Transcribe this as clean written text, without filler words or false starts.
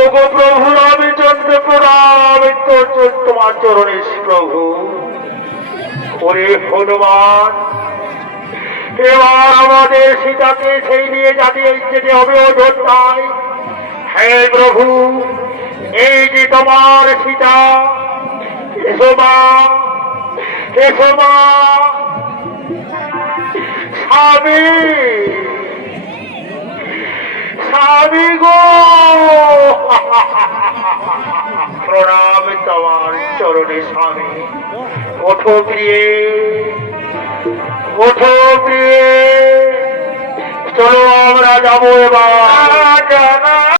ওগো প্রভু রামচন্দ্র প্রণাম তোমার চরণে প্রভু। ওরে হনুমান, এবার আমাদের সীতাকে সেই নিয়ে যেতে হবে অযোধ্যায়। হে প্রভু, এই যে তোমার সীতা, এসো মা, এসো মা। স্বামী, স্বামী গো, প্রণাম তোমার চরণে স্বামী। ওঠো প্রিয়ে, ওঠো প্রিয়ে, চলো আমরা যাবো এবার।